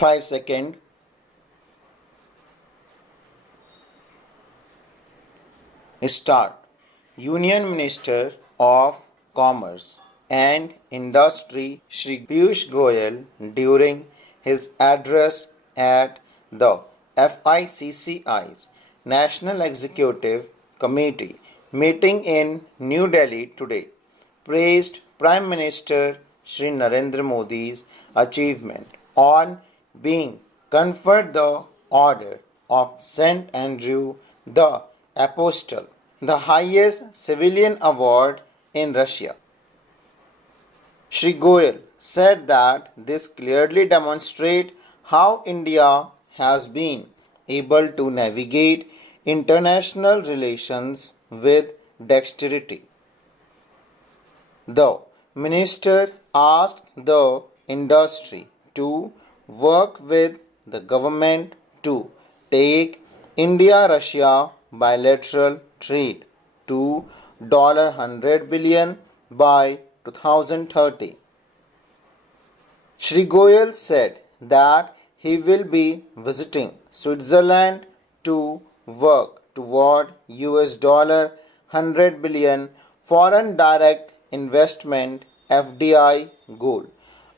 5 seconds. Start. Union Minister of Commerce and Industry Shri Piyush Goyal during his address at the FICCI's National Executive Committee meeting in New Delhi today praised Prime Minister Shri Narendra Modi's achievement on being conferred the Order of St. Andrew the Apostle, the highest civilian award in Russia. Shri Goyal said that this clearly demonstrates how India has been able to navigate international relations with dexterity. The minister asked the industry to work with the government to take India Russia bilateral trade to $100 billion by 2030. Shri Goyal said that he will be visiting Switzerland to work toward $100 billion foreign direct investment FDI goal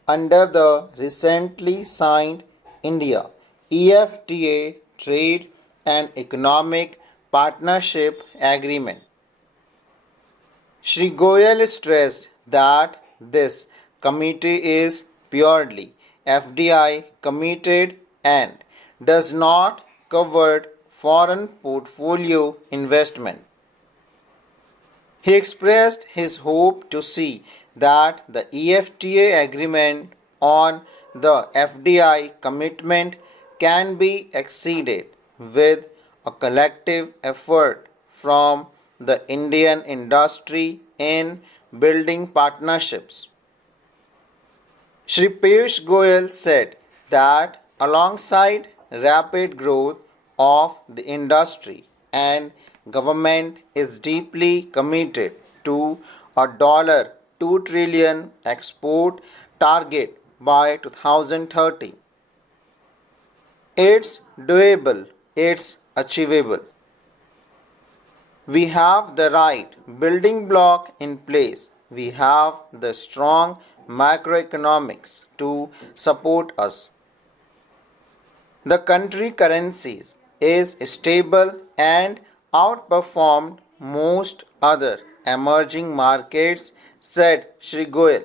under the recently signed India EFTA Trade and Economic Partnership Agreement. Shri Goyal stressed that this committee is purely FDI committed and does not cover foreign portfolio investment. He expressed his hope to see that the EFTA agreement on the FDI commitment can be exceeded with a collective effort from the Indian industry in building partnerships. Shri Piyush Goyal said that alongside rapid growth of the industry and government is deeply committed to a $2 trillion export target by 2030. It's doable, it's achievable. We have the right building block in place. We have the strong macroeconomics to support us. The country currency is stable and outperformed most other emerging markets, said Shri Goyal.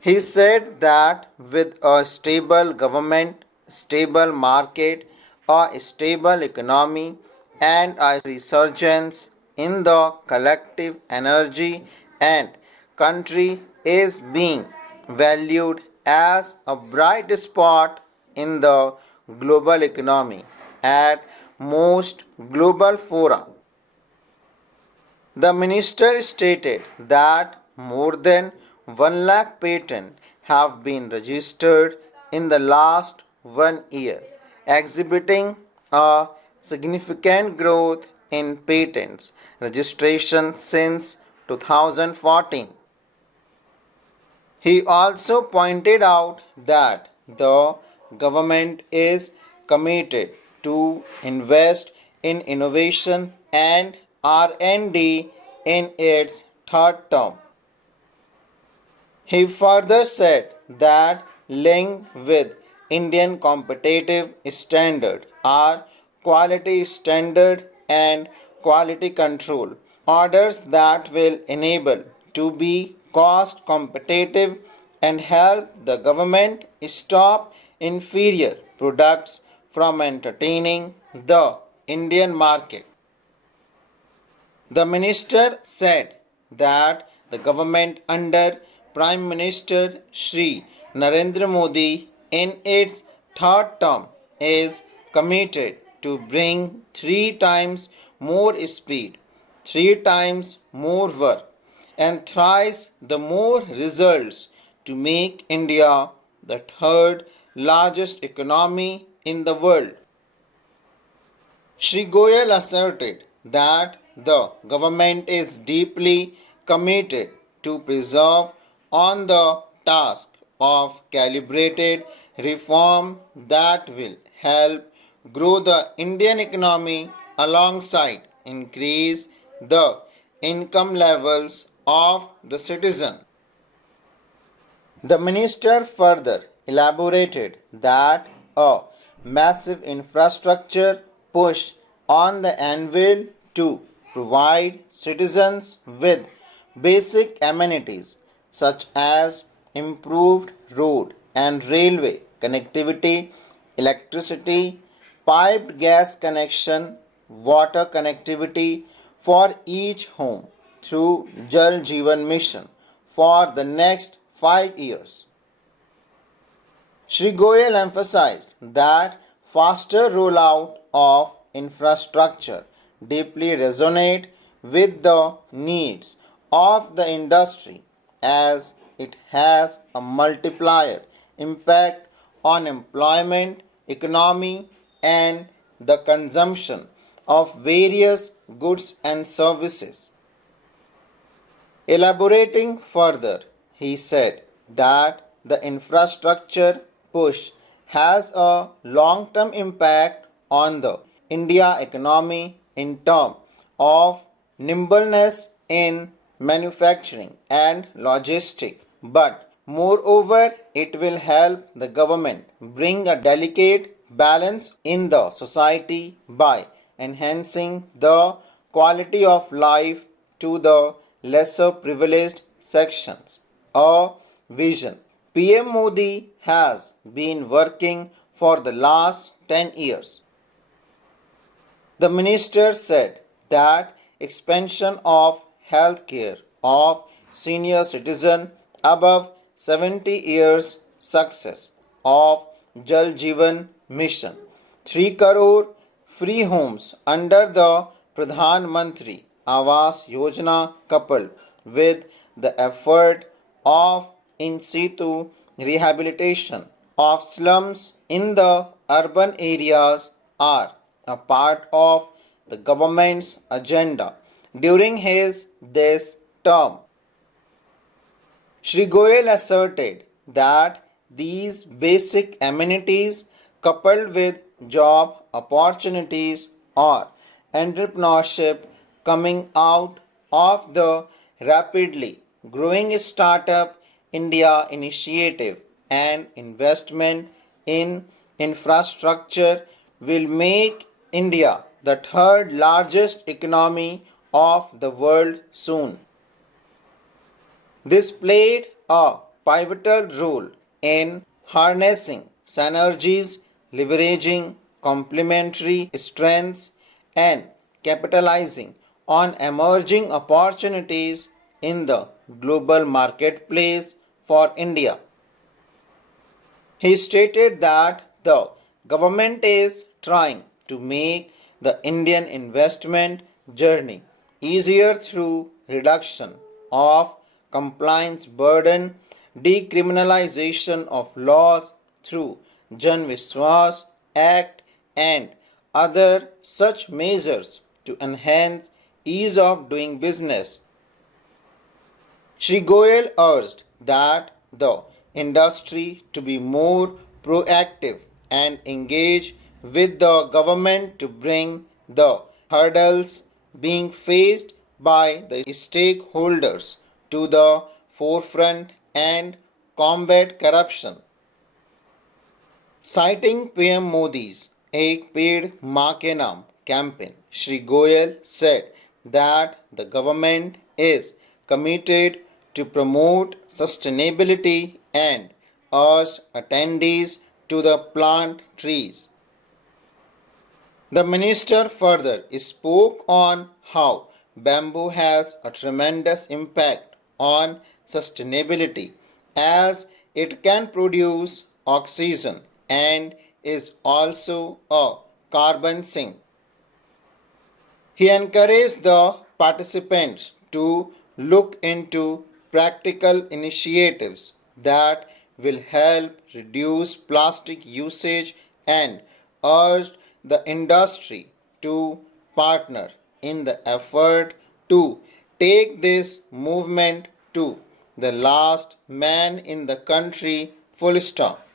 He said that with a stable government, stable market, a stable economy, and a resurgence in the collective energy and country is being valued as a bright spot in the global economy at most global fora. The minister stated that more than 1 lakh patents have been registered in the last 1 year, exhibiting a significant growth in patents registration since 2014. He also pointed out that the government is committed to invest in innovation and R&D in its third term. He further said that linked with Indian competitive standard are quality standard and quality control orders that will enable to be cost competitive and help the government stop inferior products from entertaining the Indian market. The minister said that the government under Prime Minister Shri Narendra Modi in its third term is committed to bring 3 times more speed, 3 times more work, and thrice the more results to make India the third largest economy in the world. Shri Goyal asserted that the government is deeply committed to preserve on the task of calibrated reform that will help grow the Indian economy alongside increase the income levels of the citizen. The minister further elaborated that a massive infrastructure push on the anvil to provide citizens with basic amenities such as improved road and railway connectivity, electricity, piped gas connection, water connectivity for each home through Jal Jeevan Mission for the next 5 years. Shri Goyal emphasized that faster rollout of infrastructure deeply resonate with the needs of the industry as it has a multiplier impact on employment, economy and the consumption of various goods and services. Elaborating further, he said that the infrastructure push has a long term impact on the India economy in terms of nimbleness in manufacturing and logistics, but moreover it will help the government bring a delicate balance in the society by enhancing the quality of life to the lesser privileged sections. A vision PM Modi has been working for the last 10 years. The minister said that expansion of healthcare of senior citizen above 70 years, success of Jal Jeevan Mission, 3 crore free homes under the Pradhan Mantri Awas Yojana coupled with the effort of in situ rehabilitation of slums in the urban areas are a part of the government's agenda during his this term. Shri Goyal asserted that these basic amenities coupled with job opportunities or entrepreneurship coming out of the rapidly growing startup India initiative and investment in infrastructure will make India the third largest economy of the world soon. This played a pivotal role in harnessing synergies, leveraging complementary strengths, and capitalizing on emerging opportunities in the global marketplace for India. He stated that the government is trying to make the Indian investment journey easier through reduction of compliance burden, decriminalization of laws through Jan Viswas Act and other such measures to enhance ease of doing business. Shri Goyal urged that the industry to be more proactive and engage with the government to bring the hurdles being faced by the stakeholders to the forefront and combat corruption. Citing PM Modi's Ek Ped Maa Ke Naam campaign, Shri Goyal said that the government is committed to promote sustainability and urged attendees to the plant trees. The minister further spoke on how bamboo has a tremendous impact on sustainability as it can produce oxygen and is also a carbon sink. He encouraged the participants to look into practical initiatives that will help reduce plastic usage and urged the industry to partner in the effort to take this movement to the last man in the country, full stop.